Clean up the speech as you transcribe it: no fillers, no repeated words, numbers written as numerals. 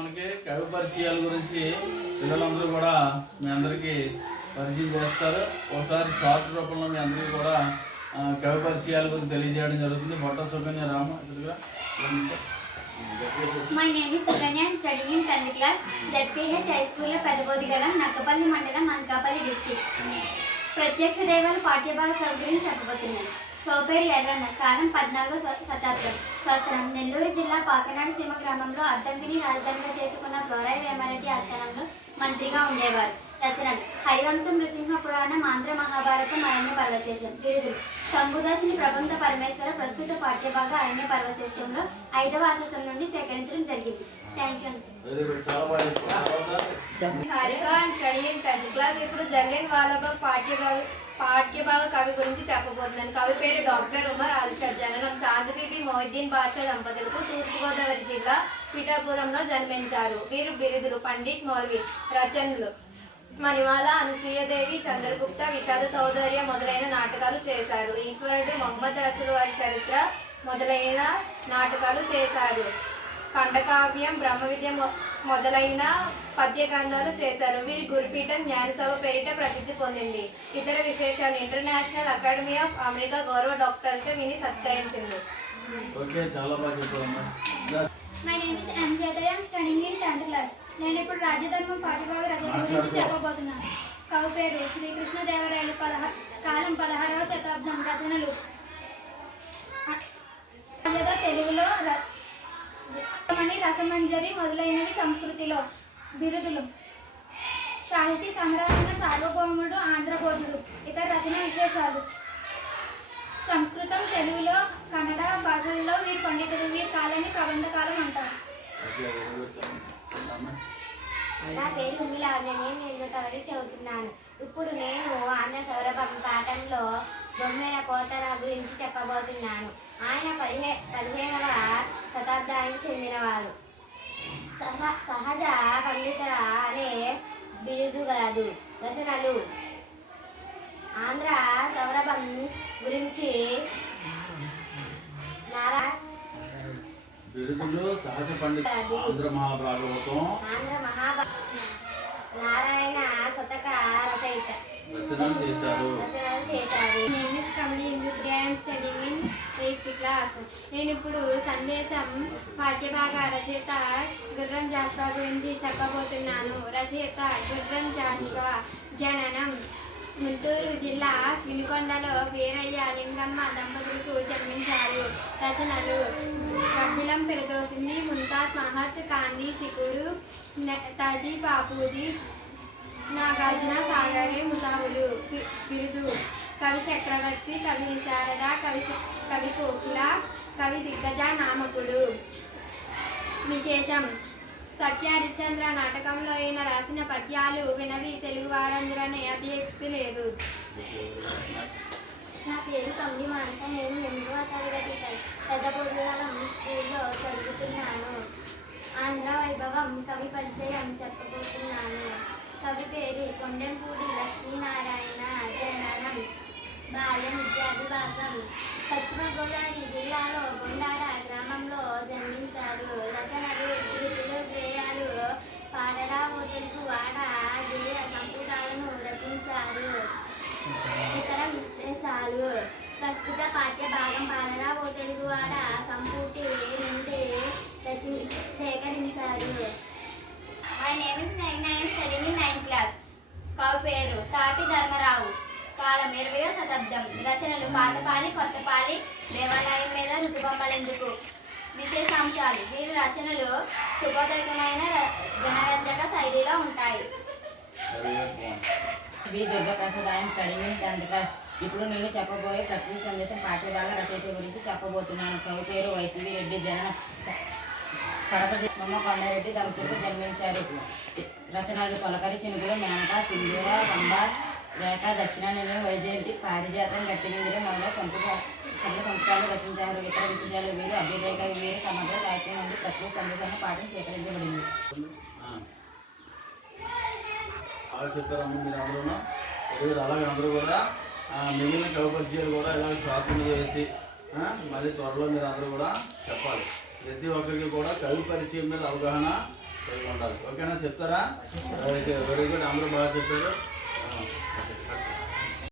మనకి కవి పరిచయాల గురించి పిల్లలందరూ కూడా మీ అందరికీ పరిచయం చేస్తారు. ఒకసారి చార్ట్ రూపంలో మీ అందరికీ కూడా కవి పరిచయాల గురించి తెలియజేయడం జరుగుతుంది. బొట్ట సుకన్య రామ ఎదురుగా. My name is Sukanya. I am studying in 10th class. ZPH High School Pedabodigalam, Nakapalli Mandalam, Anakapalli district. ప్రత్యక్ష దైవాలు పాఠ్యభాగ కవి గురించి చెప్పబోతున్నాను. తోపేరు ఎర్రన్న, కాలం 14వ శతాబ్దం. స్వస్థలం నెల్లూరు జిల్లా పాకనాడు సీమ గ్రామంలో అద్దంకిని రాజధానిగా చేసుకున్న ఫ్లోరాయి వేమారెడ్డి ఆస్థానంలో మంత్రిగా ఉండేవారు. రచనలు: హరివంశం, నృసింహ పురాణం, ఆంధ్ర మహాభారతం, అరణ్య పర్వశేషం. బిరుదులు: శంభుదాసుని ప్రబంధ పరమేశ్వర ప్రస్తుత పాఠ్యభాగ అరణ్య పర్వశేషంలో 5వ ఆశస్సం నుండి సేకరించడం జరిగింది. Thank you. ఇప్పుడు జలియన్ వాలాబాగ్ పాఠ్యభాగ కవి గురించి చెప్పబోతున్నాను. కవి పేరు డాక్టర్ ఉమర్ అల్షద్. జననం చాంద్ బీబీ మొహిద్దీన్ బాషా దంపతులకు తూర్పుగోదావరి జిల్లా పిఠాపురంలో జన్మించారు. వీరు బిరుదులు: పండిట్, మౌల్వి. రచనలు: మణిమాల, అనసూయదేవి, చంద్రగుప్త, విషాద సౌందర్య మొదలైన నాటకాలు చేశారు. ఈశ్వరుడు, మొహమ్మద్ రసూల్ వారి చరిత్ర మొదలైన నాటకాలు చేశారు. ఖండకావ్యం, బ్రహ్మ విద్య మొదలైన పద్య గ్రంథాలు చేశారు. వీరి గురుపీఠం జ్ఞానసభ పేరిట ప్రసిద్ధి పొందింది. ఇతర విశేషాలు: ఇంటర్నేషనల్ అకాడమీ ఆఫ్ అమెరికా గౌరవ డాక్టర్గా వీరిని సత్కరించింది. My name is M. Jayatari. I am studying in 10th class. నేను ఇప్పుడు రాజధర్మం పాఠ్యభాగ రచన గురించి చెప్పబోతున్నాను. కవి పేరు శ్రీకృష్ణదేవరాయలు. కాలం 16వ శతాబ్దం. రచనలు: తెలుగులో రసమంజరి మొదలైనవి. సంస్కృతిలో. బిరుదులు: సాహితీ సంగ్రహణ, సార్వభౌముడు, ఆంధ్రభోజుడు. ఇతర రచన విశేషాలు: సంస్కృతం, తెలుగులో, కన్నడ భాషల్లో వీరు పండితులు. వీరి కాలాన్ని ప్రబంధకాలం అంటారు. నా పేరు ఉమ్మిలావణ్య. నేను 8వ తరగతి చదువుతున్నాను. ఇప్పుడు నేను ఆంధ్ర సౌరభం పాఠంలో బొమ్మెర పోతన గురించి చెప్పబోతున్నాను. ఆయన 15వ శతాబ్దానికి చెందినవారు. సహజ పండితుల అనే బిరుదు గలదు. రచనలు: ఆంధ్ర సౌరభం గురించి, బిరుదులు: సహజ పండిత, ఆంధ్ర మహాభాగవతం, నారాయణ శతక రచయిత. రచనలు చేశారు. నేను కమలి Indupriya. I am studying in 8th class. నేను ఇప్పుడు సందేశం పాఠ్యభాగ రచయిత గుర్రం జాషువా గురించి చెప్పబోతున్నాను. రచయిత గుర్రం జాషువా. జననం గుంటూరు జిల్లా వినుకొండలో వీరయ్య లింగమ్మ దంపతులకు జన్మించారు. రచనలు: కపిలం పెరదోసింది, ముంతాజ్ మహత్, కాందీ సికుడు, తాజీ బాపూజీ, నాగార్జున సాగరే ముసావులు. బిరుదు: కవి చక్రవర్తి, కవి విశారద, కవి కోకిల, కవి దిగ్గజ నామకుడు. విశేషం: సత్య హరిశ్చంద్ర నాటకంలో ఈయన రాసిన పద్యాలు వినవి తెలుగు వారందరనే అతిశక్తి లేదు. నా పేరు కమలి మానస. నేను 8వ తరగతి పెద్దబోధులం స్కూల్లో చదువుతున్నాను. ఆంధ్ర వైభవం కవి పరిచయం చెప్పబోతున్నాను. కవి పేరు కొండెంపూడి లక్ష్మీనారాయణ. జననం బాల్యం, విద్యాభ్యాసం పశ్చిమ గోదావరి జిల్లాలో బొండాడ గ్రామంలో జన్మించారు. రచనలు: శృతులు, గేయాలు, పాడడా ఓ తెలుగు వాడ గేయ సంపుటాలను రచించారు. ఇతర విశేషాలు: ప్రస్తుత పాఠ్య భాగం పాడడా ఓ తెలుగు వాడ సంపుటి నుండి సేకరించారు. My name is Meghna. I am studying in 9th class. కవి పేరు తాటి ధర్మరావు. కాలం 20వ శతాబ్దం. రచనలు: పాతపాలి, కొత్తపాలి, దేవాలయం మీద ఋతుబొమ్మలెందుకు. విశేషాంశాలు: వీరి రచనలు సుబోధకమైన జనరంజక శైలిలో ఉంటాయి. ఇప్పుడు నేను చెప్పబోయే ప్రకృతి సందేశం పాఠ్యభాగ రచయిత గురించి చెప్పబోతున్నాను. కవి పేరు వైసీవి రెడ్డి. జననం కడప జిల్లా కొండారెడ్డి దంపతులకు జన్మించారు. రచనలు: పలకరి చినుకులు, మేనక, సింధూర, పంబ, రేఖ, దక్షిణాయన, వైజయంతి, పారిజాతం, గట్టిగిందిరి మొదలైన సంపుటాలు రచించారు. ఇతర విశేషాలు: వీరు అభ్యుదయ కవి. వీరి సమగ్ర సాహిత్యం నుండి ప్రకృతి సందేశాన్ని పాఠం సేకరించబడింది. అలాగే అందరూ కూడా మిగిలిన కవి పరిచయాలు కూడా ఇలా షాపింగ్ చేసి మళ్ళీ త్వరలో మీరు అందరూ కూడా చెప్పాలి. ప్రతి ఒక్కరికి కూడా కవి పరిచయం మీద అవగాహన ఉండాలి. ఓకేనా, చెప్తారా? వెరీ గుడ్, అందరూ బాగా చెప్పారు.